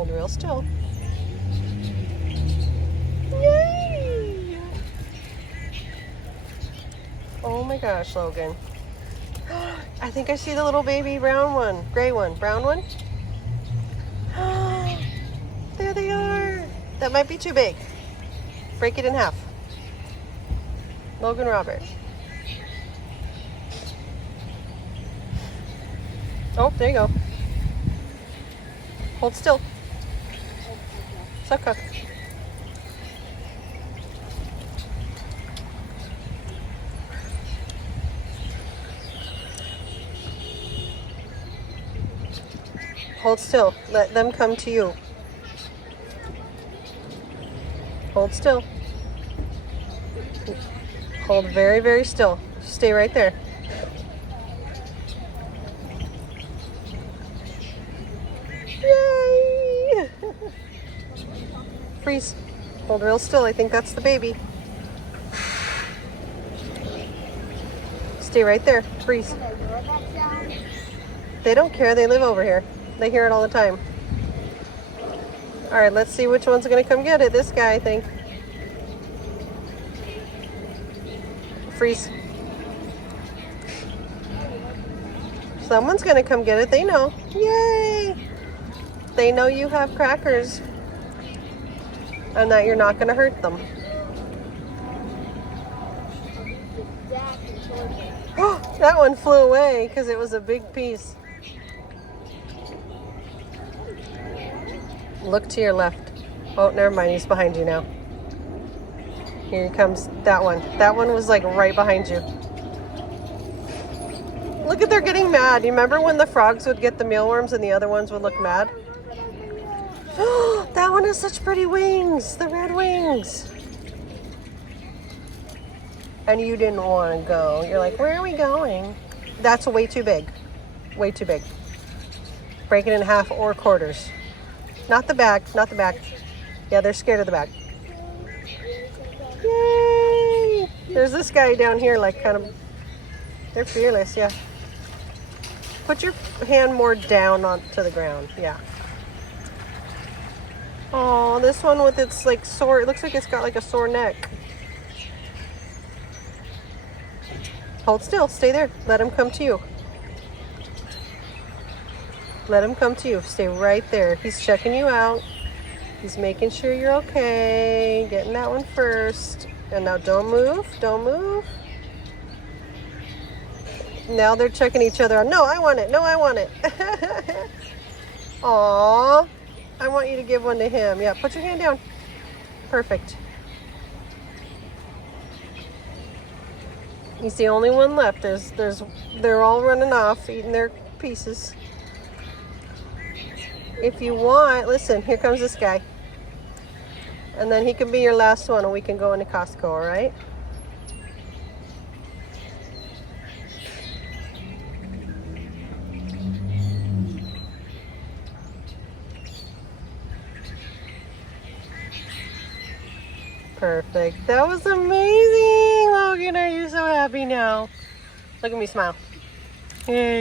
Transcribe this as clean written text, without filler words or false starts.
Hold real still. Yay! Oh my gosh, Logan. I think I see the little baby brown one. Gray one. Brown one? There they are. That might be too big. Break it in half. Logan Robert. Oh, there you go. Hold still. Suck. Hold still. Let them come to you. Hold still. Hold very, very still. Stay right there. Yay! Freeze. Hold real still. I think that's the baby. Stay right there. Freeze. They don't care. They live over here. They hear it all the time. All right, let's see which one's going to come get it. This guy, I think. Freeze. Someone's going to come get it. They know. Yay! They know you have crackers and that you're not going to hurt them. That one flew away because it was a big piece. Look to your left. Oh, never mind. He's behind you now. Here he comes. That one. That one was like right behind you. Look at, they're getting mad. You remember when the frogs would get the mealworms and the other ones would look mad? That one has such pretty wings. The red wings. And you didn't want to go. You're like, where are we going? That's way too big. Way too big. Break it in half or quarters. Not the back, not the back. Yeah, they're scared of the back. Yay! There's this guy down here, like kind of, they're fearless, yeah. Put your hand more down onto the ground, yeah. Oh, this one with its like sore, it looks like it's got like a sore neck. Hold still, stay there. Let him come to you. Let him come to you. Stay right there. He's checking you out. He's making sure you're okay. Getting that one first. And now don't move. Don't move. Now they're checking each other out. No, I want it. No, I want it. Aw. I want you to give one to him. Yeah, put your hand down. Perfect. He's the only one left. They're all running off, eating their pieces. If you want, listen, here comes this guy. And then he can be your last one and we can go into Costco, all right? Perfect. That was amazing, Logan. Are you so happy now? Look at me smile. Yay.